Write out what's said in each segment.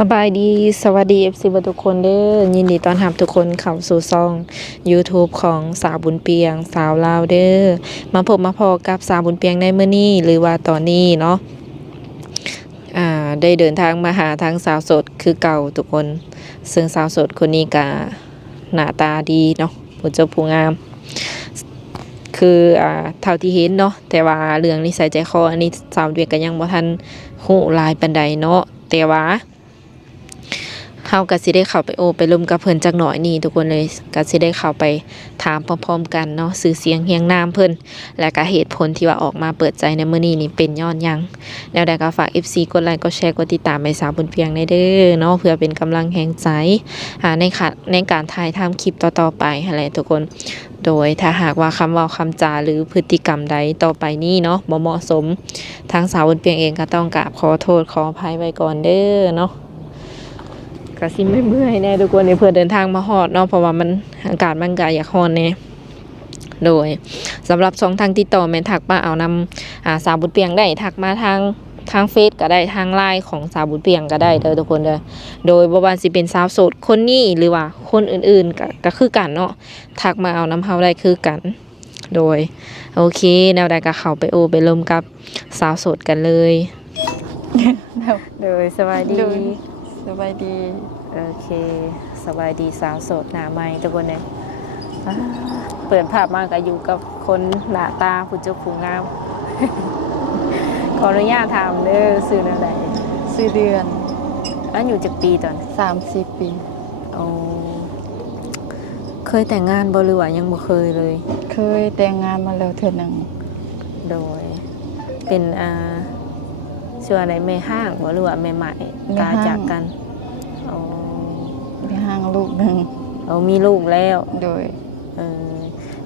สบายดีสวัสดี FC ทุกคนเด้อยินดีต้อนรับทุกคนเข้าสู่ช่อง YouTube ของสาวบุญเปียงสาวลาวเด้อมาพบมาพอกับสาวบุญเปียงในมื้อนี้หรือว่าตอนนี้เนาะได้เดินทางมาหาทางสาวโสดคือเก่าทุกคนซึ่งสาวโสดคนนี้ก็หน้าตาดีเนาะผู้เจ้าผู้งามคือเท่าที่เห็นเนาะแต่ว่าเรื่องนิสัยใจคออันนี้สาวเดือนก็ยังบ่ทันฮู้หลายปานใดเนาะแต่ว่าเฮาก็สิได้เข้าไปโอไปร่วมกับเพิ่นจักหน่อยนี่ทุกคนเลยก็สิได้เข้าไปถามพร้อมๆกันเนาะชื่อเสียงเรียงนามเพิ่นและก็เหตุผลที่ว่าออกมาเปิดใจในมื้อนี้นี่เป็นย้อนหยังแนวใดก็ฝาก FC กดไลค์กดแชร์กดติดตามให้สาวบุญเพียงได้เด้อเนาะเพื่อเป็นกำลังแรงใจในการถ่ายทำคลิปต่อๆไปอะไรทุกคนโดยถ้าหากว่าคำเว้าคำจาหรือพฤติกรรมใดต่อไปนี้เนาะบ่เหมาะสมทางสาวบุญเพียงเองก็ต้องกราบขอโทษขออภัยไว้ก่อนเด้อเนาะก็สิไม่เมื่อยแน่ทุกคนเพื่อเดินทางมาฮอดเนาะเพราะว่ามันอากาศมันก็อยากฮอดแน่โดยสำหรับช่องทางติดต่อแม่นทักมาเอานำสาวบุญเปียงได้ทักมาทางเฟซก็ได้ทางไลน์ของสาวบุญเปียงก็ได้เด้อทุกคนเด้อโดยบ่ว่าสิเป็นสาวโสดคนนี้หรือว่าคนอื่นๆก็คือกันเนาะทักมาเอานำเฮาได้คือกันโดยโอเคแนวใดก็เข้าไปโอไปร่วมกับสาวโสดกันเลยโดยสวัสดีสบายดี โอเคสบายดีสาวโสดหน้าใหม่ทุกคนเลยเปิดภาพมากก็อยู่กับคนหน้าตาผู้เจ้าผู้งาม ขออนุญาตถามเด้อซื้อแนวใด ซื้อเดือน แล้วอยู่จากปีตอน 30 ปี โอ้เคยแต่งงานบ่หรือว่ายังบ่เคยเลย เคยแต่งงานมาแล้วเทื่อหนึง โดยเป็นชื่ออะไรแม่ห้างบ่หรือว่าแม่ใหม่ตาจากกันโอ้ มีห้างลูกหนึง เอามีลูกแล้ว โดย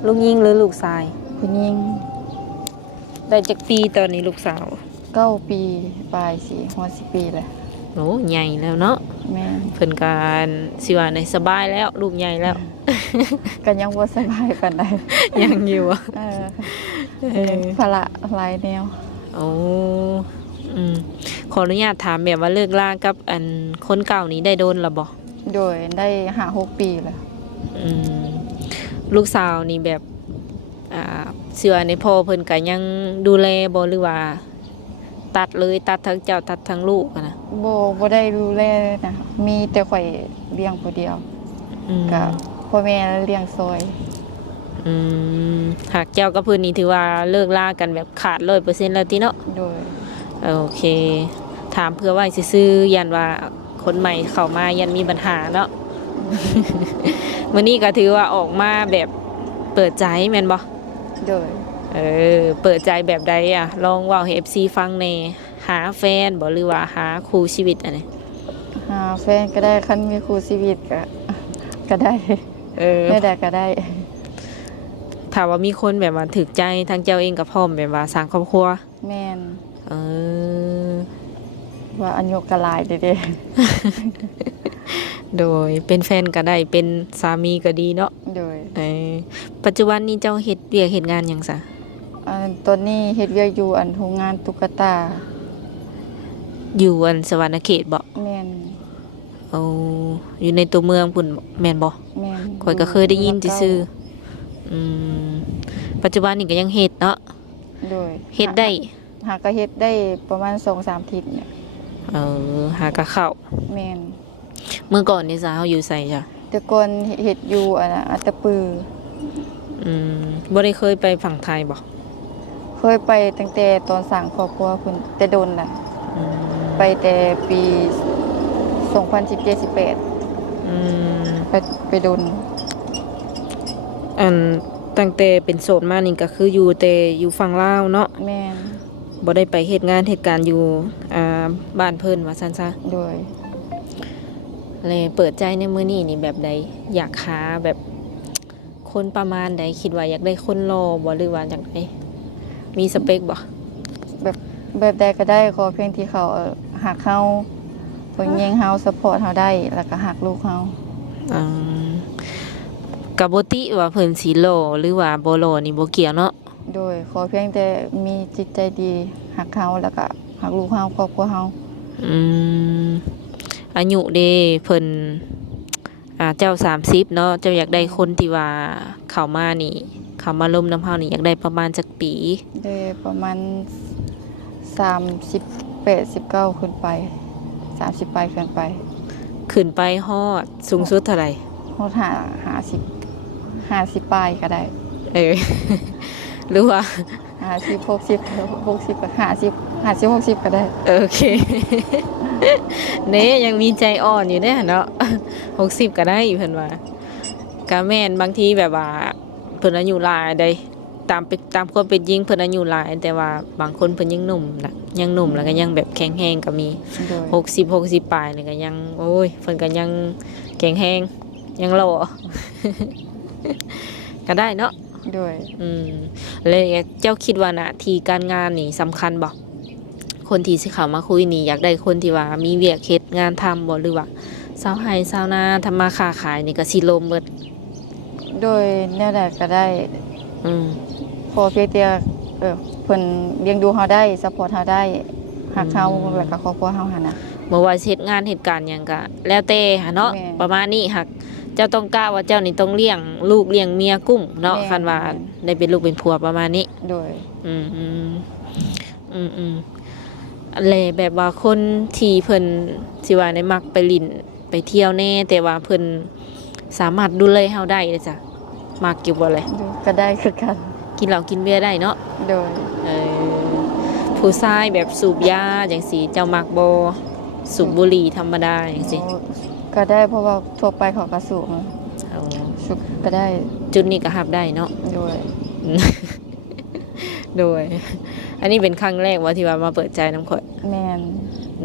ลูกยิงหรือลูกชาย ผู้หญิง ได้จากปีตอนนี้ลูกสาว 9 ปีปลายสิหัว10 ปีแหละ โอ้ใหญ่แล้วเนาะ แม่น เพิ่นการสิว่าในสบายแล้วลูกใหญ่แล้ว ก็ยังบ่สบายปานใด ยังอยู่อ่ะ ภาระหลายแนว โอ้ขออนุญาตถามแบบว่าเลิกลากับอันคนเก่านี้ได้โดนหรือบ่ โดยได้5-6 ปีแล้ว ลูกสาวนี่แบบเชื่อในพ่อเพิ่นก็ยังดูแลบ่หรือว่าตัดเลยตัดทั้งเจ้าตัดทั้งลูกอะนะ บ่ได้ดูแลนะมีแต่ข่อยเลี้ยงผู้เดียวก็พ่อแม่เลี้ยงซอย หากเจ้ากับเพิ่นนี่ถือว่าเลิกลากันแบบขาด 100% แล้วติเนาะ โดย โอเคถามเพื่อไว้ซื่อๆยันว่าคนใหม่เข้ามายันมีปัญหาเนาะ มื้อนี้ก็ถือว่าออกมาแบบเปิดใจแม่นบ่ โดย เปิดใจแบบใดอ่ะลองเว้าให้ FC ฟังแหน่หาแฟนบ่หรือว่าหาคู่ชีวิตอันนี้ หาแฟนก็ได้คันมีคู่ชีวิตก็ได้ไม่ได้ก็ได้ ถ้าว่ามีคนแบบว่าถูกใจทางเจ้าเองก็พร้อมแบบว่าสร้างครอบครัว แม่น เออ ว่าอายุก็หลายเด้ โดยเป็นแฟนก็ได้เป็นสามีก็ดีเนาะ โดย ปัจจุบันนี้เจ้าเฮ็ดเวียกเฮ็ดงานหยังซะ ตอนนี้เฮ็ดเวียกอยู่อันโรงงานตุ๊กตา อยู่อันสวรรณเขตบ่ แม่น เอาอยู่ในตัวเมืองพุ่นแม่นบ่ แม่น ข้อยก็เคยได้ยินซื่อปัจจุบันนี้ก็ยังเฮ็ดเนาะ โดย เฮ็ดได้ หาก็เฮ็ดได้ประมาณ 2-3 อาทิตย์เนี่ย หากะเข้า แม่น เมื่อก่อนนี่ซะเฮาอยู่ไสจ้ะ แต่ก่อนเฮ็ดอยู่อัตตปือ บ่ได้เคยไปฝั่งไทยบ่ เคยไปตั้งแต่ตอนสร้างครอบครัวเพิ่นแต่โดนน่ะไปแต่ปี2017-18ไปโดน ตั้งแต่เป็นโสดมานี่ก็คืออยู่แต่อยู่ฝั่งลาวเนาะ แม่น บ่ได้ไปเฮ็ดงานเหตุการณ์อยู่บ้านเพิ่นว่าซั่นซะ โดย เลยเปิดใจในมื้อนี้นี่แบบใดอยากหาแบบคนประมาณใดคิดว่าอยากได้คนรอบ่หรือว่าจังไดมีสเปคบ่ แบบใดก็ได้ขอเพียงที่เขาหักเฮาเพิ่นแย่งเฮาซัพพอร์ตเฮาได้แล้วก็หักลูกเฮา ก็บ่ติว่าเพิ่นสิหล่อหรือว่าบ่หล่อนี่บ่เกี่ยวเนาะ โดยขอเพียงแต่มีจิตใจดีหักเฮาแล้วก็หักลูกเฮาครอบครัวเฮา อายุเด้เพิ่นเจ้า30เนาะเจ้าอยากได้คนที่ว่าเข้ามานี่เข้ามาร่วมน้ำเฮานี่อยากได้ประมาณจักปี ได้ประมาณ38 19ขึ้นไป30ไปขึ้นไป ขึ้นไปฮอดสูงสุดเท่าไหร่ ฮอด50ปลายก็ได้ เออ หรือว่า 50 60ก็50 60ก็ได้ โอเค เน่ยังมีใจอ่อนอยู่เด้เนาะ 60ก็ได้เพิ่นว่าก็แม่นบางทีแบบว่าเพิ่นอายุหลายได้ตามความเป็นจริงเพิ่นอายุหลายแต่ว่าบางคนเพิ่นยังหนุ่มนะยังหนุ่มแล้วก็ยังแบบแข็งแรงก็มี โดย 60ปลายนี่ก็ยังโอ้ยเพิ่นก็ยังแข็งแรงยังหล่อ ก็ได้เนาะ โดย เลยเจ้าคิดว่าหน้าที่การงานนี่สำคัญบ่คนที่สิเข้ามาคุยนี่อยากได้คนที่ว่ามีเวียกเฮ็ดงานทำบ่หรือว่าชาวไร่ชาวนาทำมาค้าขายนี่ก็สิลมเบิด โดยแนวใดก็ได้ อืม พอเพียงแต่เพิ่นเลี้ยงดูเฮาได้ซัพพอร์ตเฮาได้หักเฮาแล้วก็ครอบครัวเฮาหั่นน่ะ บ่ว่าสิเฮ็ดงานเหตุการณ์หยังก็แล้วแต่หั้นเนาะ แม่น ประมาณนี้หักเจ้าต้องกล้าว่าเจ้านี่ต้องเลี้ยงลูกเลี้ยงเมียกุ้มเนาะ แม่น คันว่าได้เป็นลูกเป็นผัวประมาณนี้ โดย อืมอืมอืมอืมอะไรแบบว่าคนที่เพิ่นสิว่าในมักไปลินไปเที่ยวแน่แต่ว่าเพิ่นสามารถดูแลเฮาได้เลยจ้ะมักอยู่บ่เลย โดยก็ได้คือกัน กินเหล้ากินเบียร์ได้เนาะ โดย เออผู้ชายแบบสูบยาจังซี่เจ้ามักบ่สูบบุหรี่ธรรมดาจังซี่ ก็ได้เพราะว่าทั่วไปเขาก็สูบ เอา สูบก็ได้ จุดนี้ก็รับได้เนาะ โดย โดย อันนี้เป็นครั้งแรกว่าที่ว่ามาเปิดใจน้ำข่อย แม่น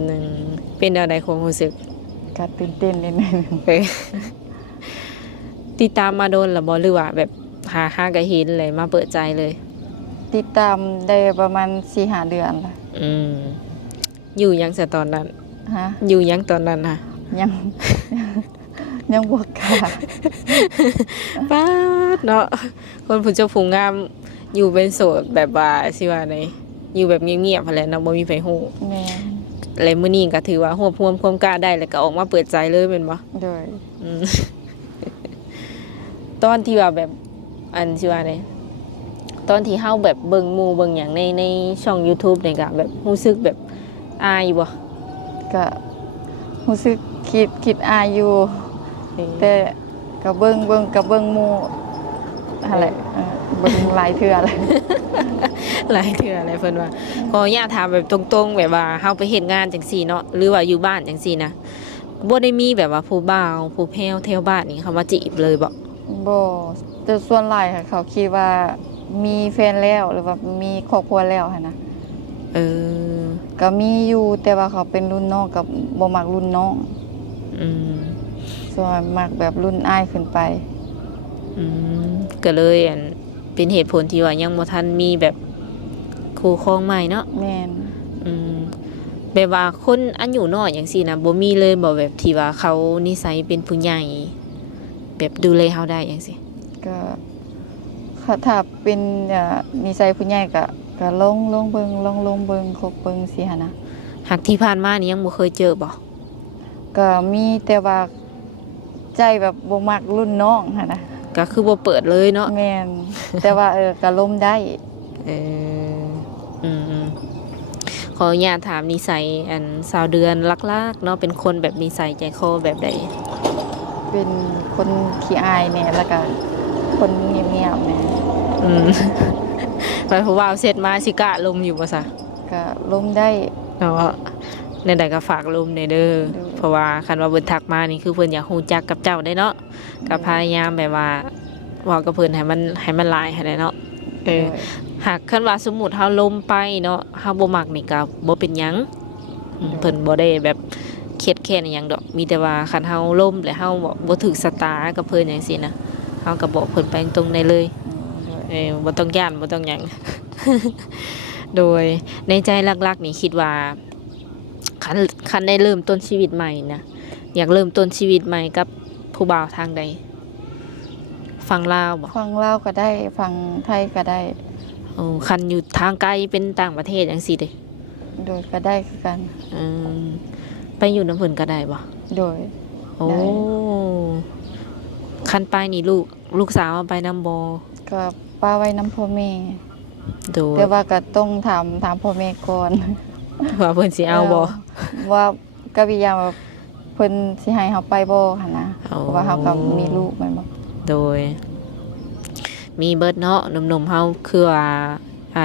หนึ่งเป็นแนวใดความรู้สึก ก็ตื่นเต้นนิดนึง เอ้ยติดตามมาโดนหรือบ่หรือว่าแบบหากะเห็นเลยมาเปิดใจเลย ติดตามได้ประมาณ 4-5 เดือนละ อืมอยู่ยังแต่ตอนนั้น ฮะ อยู่ยังตอนนั้นฮะ ยัง ยังบ่กล้า ป้าดเนาะคนผู้เจ้าผู้งามอยู่เป็นโสดแบบว่าสิว่าไดอยู่แบบเงียบๆหั่นแหละเนาะบ่มีไผฮู้ แม่น แล้วมื้อนี้ก็ถือว่าควบรวมความกล้าได้แล้วก็ออกมาเปิดใจเลยแม่นบ่ โดย อืม ตอนที่ว่าแบบอันสิว่าไดตอนที่เฮาแบบเบิ่งหมู่เบิ่งหยังในช่อง YouTube นี่ก็แบบรู้สึกแบบอายบ่ ก็รู้สึกคิดอายอยู่ แต่ก็เบิ่งหมู่อะไรเบิ่งหลายเทื่อเลย หลายเทื่ออะไรเพิ่นว่าขออนุญาตถามแบบตรงๆแบบว่าเฮาไปเฮ็ดงานจังซี่เนาะหรือว่าอยู่บ้านจังซี่นะบ่ได้มีแบบว่าผู้บ่าวผู้แพ้วแถวบ้านนี่เขามาจีบเลยบ่ บ่แต่ส่วนหลายค่ะเขาคิดว่ามีแฟนแล้วหรือว่ามีครอบครัวแล้วหั่นนะ เออ ก็มีอยู่แต่ว่าเขาเป็นรุ่นน้องกับบ่มักรุ่นน้อง อืม ส่วนมักแบบรุ่นอ้ายขึ้นไป อืมก็เลยอันเป็นเหตุผลที่ว่ายังบ่ทันมีแบบคู่ครองใหม่เนาะ แม่น อืมแบบว่าคนอายุน้อยจังซี่นะบ่มีเลยบ่แบบที่ว่าเขานิสัยเป็นผู้ใหญ่แบบดูแลเฮาได้จังซี่ ก็ถ้าเป็นนิสัยผู้ใหญ่ก็ลองเบิ่งคบเบิ่งสิหั่นนะ หากที่ผ่านมานี่ยังบ่เคยเจอบ่ ก็มีแต่ว่าใจแบบบ่มักรุ่นน้องหั่นนะ ก็คือบ่เปิดเลยเนาะ แม่น แต่ว่าก็ล้มได้ เอออืมขออนุญาตถามนิสัยอันสาวเดือนลักๆเนาะเป็นคนแบบนิสัยใจคอแบบใด เป็นคนขี้อายแหน่แล้วก็คนเงียบๆแหน่ อืม ไปผู้บ่าวเสร็จมาสิกะลมอยู่บ่ซะ ก็ล้มได้ เนาะในใดก็ฝากลมในเด้อ เด้อ เพราะว่าคันว่าเพิ่นทักมานี่คือเพิ่นอยากฮู้จักกับเจ้าได้เนาะก็พยายามแบบว่าเว้ากับเพิ่นให้มันหลายให้ได้เนาะเออ หากคันว่าสมมุติเฮาล้มไปเนาะเฮาบ่มักนี่ก็บ่เป็นหยังเพิ่นบ่ได้แบบเครียดแค้นอิหยังดอกมีแต่ว่าคันเฮาล้มแล้วเฮาบ่ถูกสตากับเพิ่นจังซี่นะเฮาก็บอกเพิ่นไปตรงๆได้เลยบ่ต้องย้านบ่ต้องหยัง โดยในใจลักๆนี่คิดว่าคันได้เริ่มต้นชีวิตใหม่นะอยากเริ่มต้นชีวิตใหม่กับผู้บ่าวทางใดฟังลาวบ่ ฟังลาวก็ได้ฟังไทยก็ได้ โอ้คันอยู่ทางไกลเป็นต่างประเทศจังซี่เด้ โดยก็ได้คือกัน อืมไปอยู่น้ำเพิ่นก็ได้บ่ โดย โอ้ ได้ คันไปนี่ลูกสาวเอาไปนำบ่ ก็ป้าไว้น้ำพ่อแม่ โดย แต่ว่าก็ต้องถามพ่อแม่ก่อน ว่าเพิ่นสิเอาบ่ ว่าก็พยายามว่าเพิ่นสิให้เฮาไปบ่หั่นนะ อ๋อ เพราะว่าเฮาก็มีลูกแม่นบ่ โดย มีเบิดเนาะหนุ่มๆเฮาคือว่า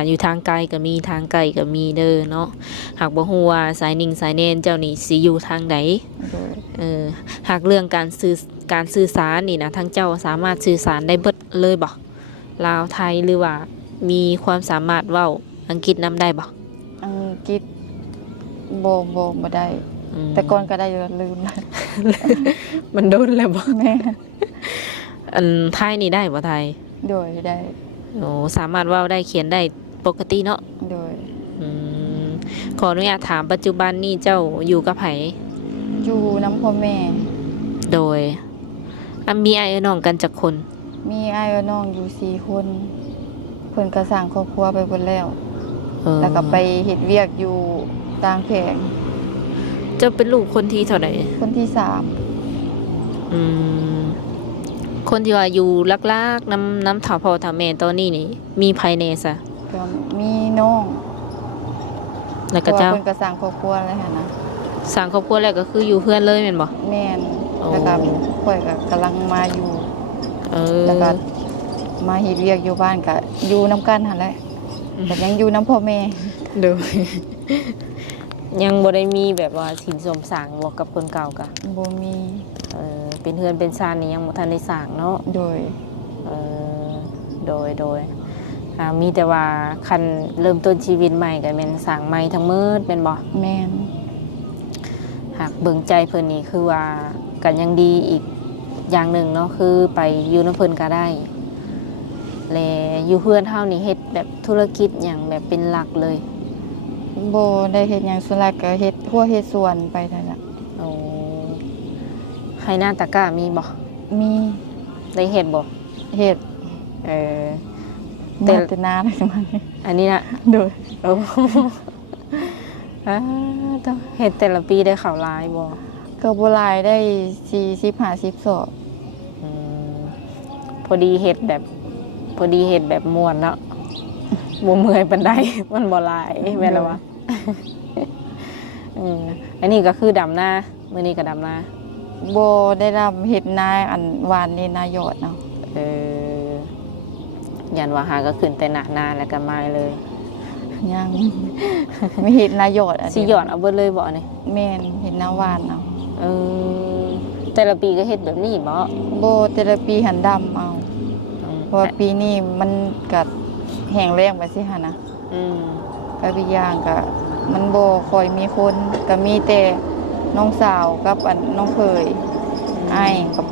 อยู่ทางไกลก็มีทางไกลก็มีเด้อเนาะหากบ่ฮู้ว่าสายนิ่งสายแน่นเจ้านี่สิอยู่ทางใด โดย หากเรื่องการสื่อสารนี่นะทั้งเจ้าสามารถสื่อสารได้เบิดเลยบ่ลาวไทยหรือว่ามีความสามารถเว้าอังกฤษนำได้บ่ อังกฤษบ่ได้ อืม แต่ก่อนก็ได้อยู่ลืมแล้ว มันโดนแล้วบ่ แม่ อันไทยนี่ได้บ่ไทย โดยได้ โอ้สามารถเว้าได้เขียนได้ปกติเนาะ โดย อืมขออนุญาตถามปัจจุบันนี่เจ้าอยู่กับไผ อยู่น้ำพ่อแม่ โดยมีอ้ายน้องกันจักคน มีอ้ายกับน้องอยู่4คนเพิ่นก็สร้างครอบครัวไปเบิดแล้ว แล้วก็ไปเฮ็ดเวียกอยู่ต่างแผง เจ้าเป็นลูกคนที่เท่าใด คนที่3 อืมคนที่ว่าอยู่ลักๆน้ำถาพ่อถาแม่ตอนนี้นี่ มีภายในซะ ก็มีน้อง แล้วก็เจ้า เพิ่นก็สร้างครอบครัวแล้วหั่นนะ สร้างครอบครัวแล้วก็คืออยู่เพื่อนเลยแม่นบ่ แม่น โอ้ แล้วก็ข่อยก็กำลังมาอยู่ เออ แล้วก็มาเฮ็ดเวียกอยู่บ้านก็อยู่นํกันหั่นแหละแต่ยังอยู่นํพ่อแม่ โดย ยังบ่ได้มีแบบว่าสินสมสร้างบ่กับคนเก่ากะ บ่มี เป็นเฮือนเป็นซานนี่ยังบ่ทันได้สร้างเนาะ โดย เออโดยมีแต่ว่าคันเริ่มต้นชีวิตใหม่ก็แม่นสร้างใหม่ทั้งหมืดแม่นบ่ แม่น หากเบิ่งใจเพิ่นนี่คือว่ากันยังดีอีกอย่างหนึ่งเนาะคือไปอยู่นำเพิ่นก็ได้และอยู่เพื่อนเฮานี่เฮ็ดแบบธุรกิจหยังแบบเป็นหลักเลย บ่ได้เฮ็ดหยังส่วนหลายก็เฮ็ดหัวเฮ็ดสวนไปนั่นล่ะ โอ้ให้หน้าตะกร้ามีบ่ มี ได้เฮ็ดบ่ เฮ็ด เออ มาแต่นานแล้วมัน อันนี้นะ โดย โอ้ต้องเฮ็ดแต่ละปีได้ข้าวหลายบ่ ก็บ่หลายได้40-50ศอก อืมพอดีเฮ็ดแบบม่วนเนาะบ่เมื่อยปานใด มันบ่หลายแม่นแล้ววะ อันนี้ก็คือดำนามื้อนี้ก็ดำนา บ่ได้รับเฮ็ดนาอันหวานนี่นายอดเนาะ ยันว่าหาก็ขึ้นแต่หน้านาแล้วก็มาเลย ยัง ไม่เฮ็ดนายอดอัน สิ นี้ หยอดเอาเบิดเลยบ่นี่ แม่นเฮ็ดนาหวานเนาะ เออแต่ละปีก็เฮ็ดแบบนี้บ่ บ่แต่ละปีหันดำเอา เพราะว่าปีนี้มันก็แห้งแล้งไปสิหั่นนะ อืม ก็อีกอย่างก็มันบ่ค่อยมีคนก็มีแต่น้องสาวกับอันน้องเคยอ้ายกับ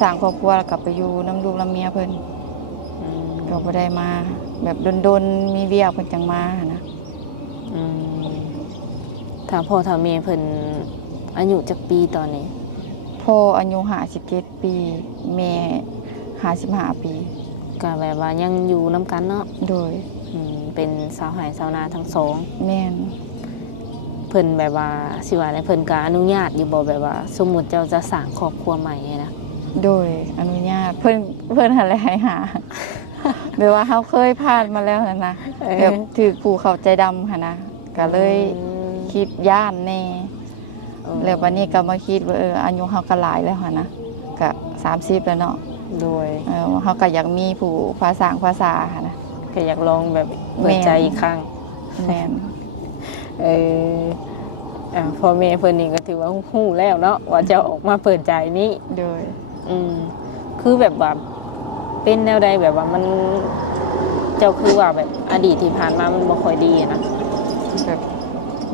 สร้างครอบครัวแล้วก็ไปอยู่นํลูกนํเมียเพิ่น อืม ก็บ่ได้มาแบบดนๆมีเวียกเพิ่นจังมาหั่นนะ อืมถ้าพ่อถ้าแม่เพิ่นอายุจักปีตอนนี้ พ่ออายุ57ปีแม่55ปี ก็แบบว่ายังอยู่นํกันเนาะ โดย เป็นสาวไห้สาวนาทั้งสอง แม่น เพิ่นแบบว่าสิว่าในเพิ่นก็อนุญาตอยู่บ่แบบว่า สมมุติเจ้าจะสร้างครอบครัวใหม่นะ โดยอนุญาตเพิ่นหั่นแหละให้หา แบบว่าเขาเคยผ่านมาแล้วหั่นนะแบบถือผู้เข้าใจดำหั่นนะก็เลยคิดย่านแน่แล้ววันนี้ก็มาคิดว่าอายุเฮาก็หลายแล้วหั่นนะก็30แล้วเนาะ โดย เฮาก็อยากมีผู้ภาษาภาษาหั่นนะ ก็อยากลองแบบเปิดใจอีกครั้ง แม่น พ่อแม่เพิ่นนี่ก็ถือว่าฮู้แล้วเนาะว่าจะออกมาเปิดใจนี้ โดย คือแบบว่าเป็นแนวใดแบบว่ามันเจ้าคือว่าแบบอดีตที่ผ่านมามันบ่ค่อยดีอะนะ แบบ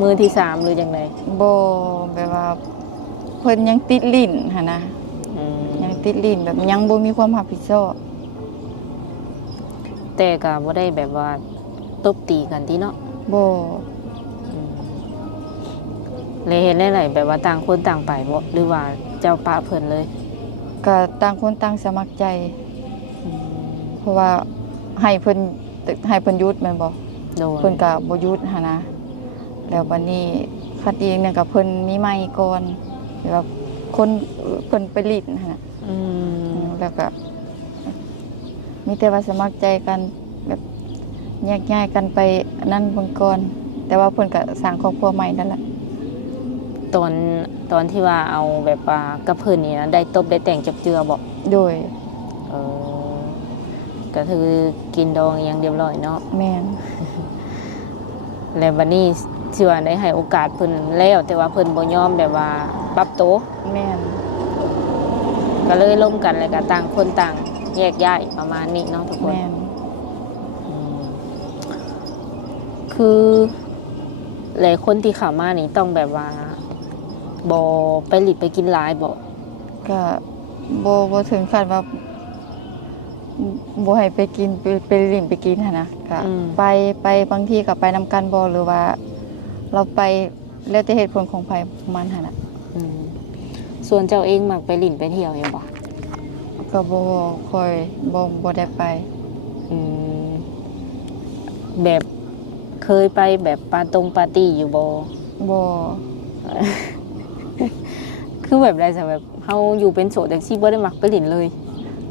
มือที่สามหรือจังได บ่แบบว่าเพิ่นยังติดลิ้นหั่นนะ อืม ยังติดลิ้นแบบยังบ่มีความรับผิดชอบ แต่ก็บ่ได้แบบว่าตบตีกันติเนาะ บ่ เลยเห็นหลายๆแบบว่าต่างคนต่างไปบ่หรือว่าเจ้าปะเพิ่นเลย ก็ต่างคนต่างสมัครใจ เพราะว่าให้เพิ่นหยุดแม่นบ่ โดย เพิ่นก็บ่หยุดหั่นนะแล้วบัดนี้คัดอีกนึงก็เพิ่นมีไม้ก่อน แบบคนเพิ่นไปลิ้นหั่นน่ะ อืม แล้วก็มีแต่ว่าสมัครใจกันแบบแยกย้ายกันไปนั่นเบิ่งก่อนแต่ว่าเพิ่นก็สร้างครอบครัวใหม่นั่นแหละ ตอนที่ว่าเอาแบบว่ากับเพิ่นนี่นะได้ตบได้แต่งจับเจือบ่ โดย เออก็คือกินดองอย่างเรียบร้อยเนาะ แม่น แล้วบัดนี้สิว่าได้ให้โอกาสเพิ่นแล้วแต่ว่าเพิ่นบ่ยอมแบบว่าปรับตัว แม่น ก็เลยล้มกันแล้วก็ต่างคนต่างแยกย้ายประมาณนี้เนาะทุกคน แม่น อืมคือหลายคนที่เข้ามานี่ต้องแบบว่าบ่ไปหลิดไปกินหลายบ่ ก็บ่ถึงขั้นว่าบ่ให้ไปกินไปลิ้นไปกินหั่นนะก็ไปบางทีก็ไปนำกันบ่หรือว่า เราไปแล้วแต่เหตุผลของไผของมันหั่นน่ะ อืมส่วนเจ้าเองมักไปหลินไปเที่ยวอยู่บ่ ก็บ่ค่อยบ่ได้ไป อืมแบบเคยไปแบบปาร์ตี้อยู่บ่ บ่ คือแบบไรซะแบบเฮาอยู่เป็นโสดจังซี่บ่ได้มักไปหลินเลย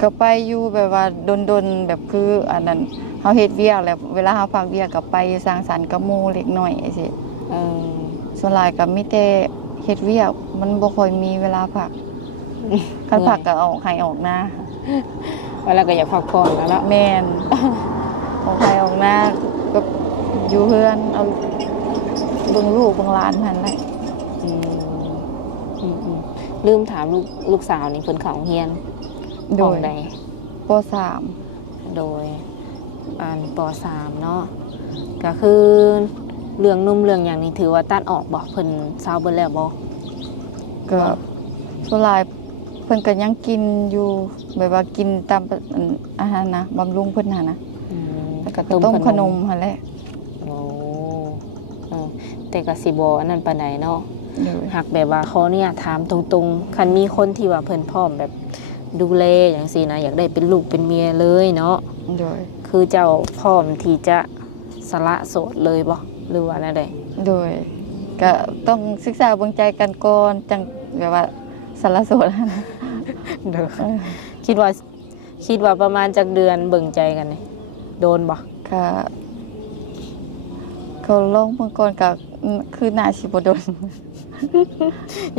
ก็ไปอยู่แบบว่าดนๆแบบคืออันนั้นเฮาเฮ็ดเวียกแล้วเวลาเฮาพักเวียกก็ไปสังสรรค์กับหมู่เล็กน้อยจังซี่ เออ ส่วนหลายก็มีแต่เฮ็ดเวียกมันบ่ค่อยมีเวลาพักคันพักก็ออกให้ออกนา เวลาก็อยากพักผ่อนแล้วเนาะ แม่น ออกให้ออกนาก็อยู่เฮือนเอาเบิ่งลูกเบิ่งหลานหั่นแหละ อืมอืมลืมถามลูกสาวนี่เพิ่นเข้าโรงเรียน โด ห้อง ย ใด ป .3 โดยป .3 เนาะก็คือเรื่องนุ่มเรื่องอย่างนี้ถือว่าตัดออกบ่เพิ่นเซาเบิดแล้วบ่ ก็ส่วนหลายเพิ่นก็ยังกินอยู่แบบว่ากินตามอาหารนะบำรุงเพิ่นน่ะนะ อืม แล้วก็ต้มขนมหั่นแหละ โอ้เออแต่ก็สิบ่อันนั้นปานใดเนาะ โดย หากแบบว่าขอเนี่ยถามตรงๆคันมีคนที่ว่าเพิ่นพร้อมแบบดูแลอย่างซี่นะอยากได้เป็นลูกเป็นเมียเลยเนาะ โดย คือเจ้าพร้อมที่จะสละโสดเลยบ่หรือว่าแนวใด โดยก็ต้องศึกษาเบิ่งใจกันก่อนจังแบบว่าสารโสดหั่นนะ เด้อคิดว่าประมาณจักเดือนเบิ่งใจกันนี่โดนบ่ ก็เขาลองเบิ่งก่อนก็คือน่าสิบ่โดน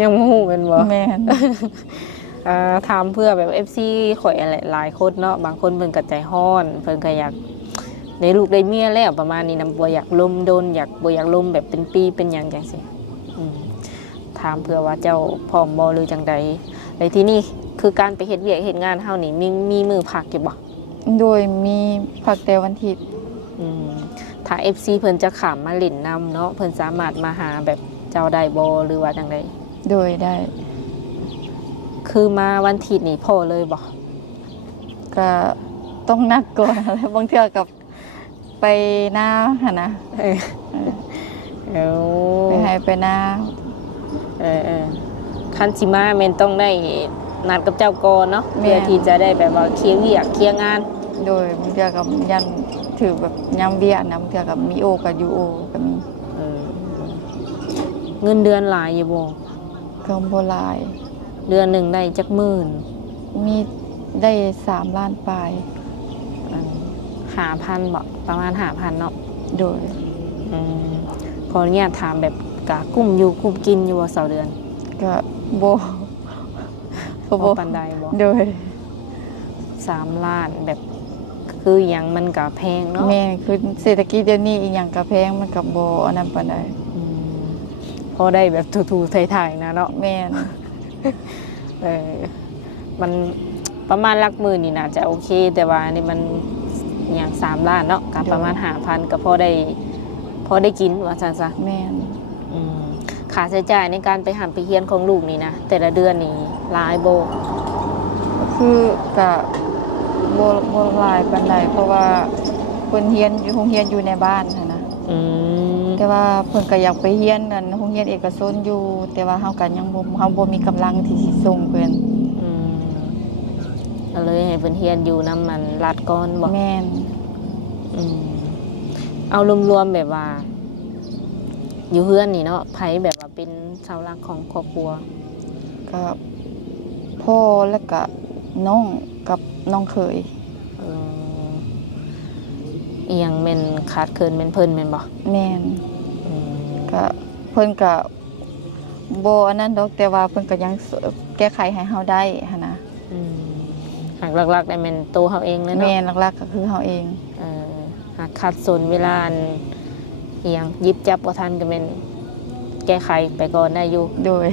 ยังบ่ฮู้แม่นบ่ แม่น ถามเพื่อแบบ FC ข่อยอะไรหลายคนเนาะบางคนเพิ่นก็ใจร้อนเพิ่นก็อยากได้ลูกได้เมียแล้วประมาณนี้นำบ่อยากลมโดนบ่อยากลมแบบเป็นปีเป็นหยังจังซี่ถามเพื่อว่าเจ้าพร้อมบ่หรือจังใดในที่นี่คือการไปเฮ็ดเวียกเฮ็ดงานเฮานี่มีมือพักอยู่บ่ โดยมีพักแต่วันอาทิตย์ ถ้า FC เพิ่นจะขามมาเล่นนำเนาะเพิ่นสามารถมาหาแบบเจ้าได้บ่หรือว่าจังใด โดยได้ คือมาวันอาทิตย์นี่พอเลยบ่ ก็ต้องนัดก่อน แล้วบางเทื่อกับไปหน้าหั่นนะ เออเออ ไปให้ไปหน้า คันสิมาแม่นต้องได้นัดกับเจ้าก่อนเนาะเพื่อที่จะได้แบบว่าเคลียร์เวียกเคลียร์งาน โดยบางเทื่อกับยันถือแบบยามเบียนะบางเทื่อกับมีโอกับยูโอก็มี เออเงินเดือนหลายอยู่บ่ ก็บ่หลาย เดือนหนึงได้จักหมื่น มีได้3 ล้านปลาย 5,000บ่ประมาณ 5,000 เนาะ โดย ขออนุญาตถามแบบกะกุ้มอยู่กุ้มกินอยู่บ่ต่อเดือน ก็บ่ก็ บ่ บ่ ปานใดบ่ โดย 3 ล้านแบบคือหยังมันก็แพงเนาะ แม่นคือเศรษฐกิจเดี๋ยวนี้อีหยังก็แพงมันก็บ่อันนั้นปานใด อืมพอได้แบบทูๆไทยๆนะเนาะ แม่น มันประมาณหลักหมื่นนี่น่าจะโอเค แต่ว่านี่มันอย่าง3 ล้านเนาะกับประมาณ 5,000 ก็พอได้กินว่าซั่นซะ แม่น ค่าใช้จ่ายในการไปหาไปเรียนของลูกนี่นะแต่ละเดือนนี่หลายบ่ คือก็บ่หลายปานใดเพราะว่าเพิ่นเรียนอยู่โรงเรียนอยู่ในบ้านหันนะ อืม แต่ว่าเพิ่นก็อยากไปเรียนนั่นโรงเรียนเอกชนอยู่ แต่ว่าเฮาก็ยังบ่มีกำลังที่สิส่งเพิ่น อืมก็เลยให้เพิ่นเรียนอยู่นำมันรัดก่อนบ่ แม่น อืมเอารวมๆแบบว่า อยู่เฮือนนี่เนาะไผแบบว่าเป็นเสาหลักของครอบครัว กับพ่อแล้วก็น้องกับน้องเคย อืมอีหยังแม่นขาดเคินแม่นเพิ่นแม่นบ่ แม่น อืม ก็เพิ่นก็บ่อันนั้นดอกแต่ว่าเพิ่นก็ยังแก้ไขให้เฮาได้หันนะ อืมหากหลักๆได้แม่นตัวเฮาเองเลยเนาะ แม่นหลักๆก็คือเฮาเอง หากขาดสนเวลาอันอีหยังหยิบจับบ่ทันก็แม่นแก้ไขไปก่อนได้อยู่ โดย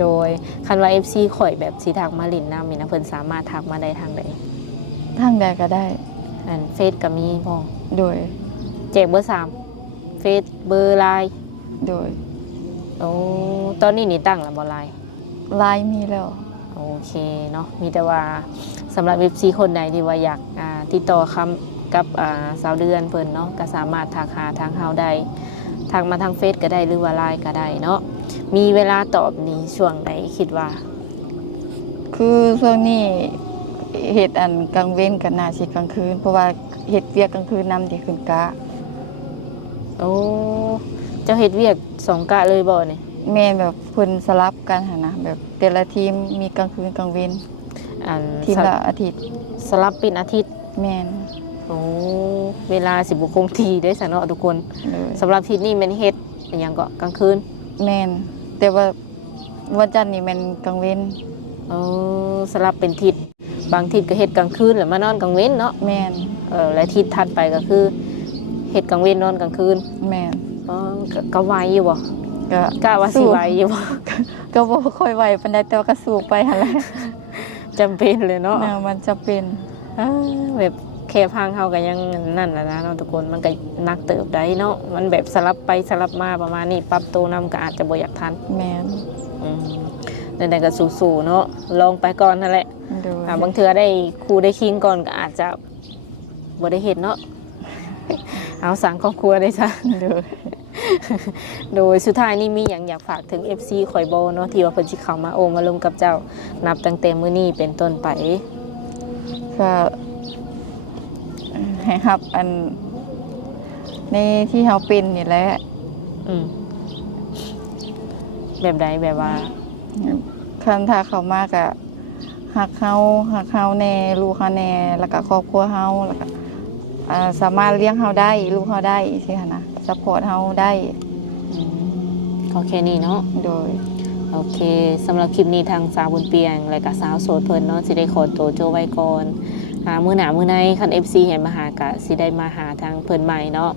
โดยคันว่า FC ข่อยแบบสิทักมาเลินนำนี่นะเพิ่นสามารถทักมาได้ทางใด ทางใดก็ได้ อันเฟซก็มีพ่อ โดย แจกเบอร์3เฟซเบอร์ไลน์ โดย โอ้ตอนนี้นี่ตั้งแล้วบ่ไลน์ ไลน์มีแล้ว โอเคเนาะมีแต่ว่าสำหรับ FC คนใดที่ว่าอยากติดต่อคำกับสาวเดือนเพิ่นเนาะก็สามารถทักหาทางเฮาได้ทักมาทางเฟซก็ได้หรือว่าไลน์ก็ได้เนาะมีเวลาตอบนี่ช่วงไหนคิดว่า คือช่วงนี้เฮ็ดอันกลางเว้นกับน่าสิกลางคืน เพราะว่าเฮ็ดเวียกกลางคืนนำที่ขึ้นกะ โอ้เจ้าเฮ็ดเวียกสองกะเลยบ่นี่ แม่นแบบเพิ่นสลับกันหั่นนะแบบแต่ละทีมมีกลางคืนกลางเว้น อัน ทีมละอาทิตย์ สลับเป็นอาทิตย์ แม่น โอ้เวลาสิบ่คงที่ได้ซะเนาะทุกคน เลย สำหรับทิศนี้แม่นเฮ็ดอหยังก็กลางคืน แม่นแต่ว่าวันจันทร์นี่แม่นกลางเว้น สลับเป็นทิศบางทิศก็เฮ็ดกลางคืนแล้วมานอนกลางเว้นเนาะ แม่น และทิศถัดไปก็คือเฮ็ดกลางเว้นนอนกลางคืน แม่น ก็ไหวอยู่บ่ ก็ กะว่าสิไหวอยู่บ่ ก็บ่ค่อยไหวปานใดแต่ว่าก็สู้ไปหั่นแหละ จำเป็นเลยเนาะ มันจะเป็น แบบแค่พังเฮาก็ยังนั่นแหละนะเนาะทุกคนมันก็นักเติบได้เนาะมันแบบสลับไปสลับมาประมาณนี้ปรับตัวนำก็อาจจะบ่อยากทัน แม่น แต่ก็สู้ๆเนาะลองไปก่อนนั่นแหละ โดย บางเทื่อได้ครูได้คิงก่อนก็อาจจะบ่ได้เฮ็ดเนาะ เอาสั่งครอบครัวได้ซะ โดย โดยสุดท้ายนี่มีหยังอยากฝากถึง FC ข่อยบ่เนาะที่ว่าเพิ่นสิเข้ามาโอมาลงกับเจ้านับตั้งแต่มื้อนี้เป็นต้นไป ก็ให้รับอันในที่เฮาเป็นนี่แหละ อืมแบบใดแบบว่า คันถ้าเขามากอะหักเฮาแน่ลูกเฮาแน่แล้วก็ครอบครัวเฮาแล้วก็สามารถเลี้ยงเฮาได้ลูกเฮาได้สิค่ะนะซัพพอร์ตเฮาได้ ก็แค่นี้เนาะ โดย โอเคสำหรับคลิปนี้ทางสาวบุญเปียงและก็สาวโสดเพิ่นเนาะสิได้ขอตัวโจไว้ก่อนมื้อหน้ามื้อในคัน FC ให้มาหากะสิได้มาหาทางเพิ่นใหม่เนาะ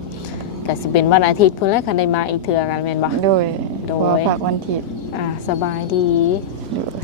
ก็สิเป็นวันอาทิตย์พุ่นแหละคันได้มาอีกเทื่อกันแม่นบ่ โดย โดย เพราะว่าพักวันอาทิตย์ สบายดี โดย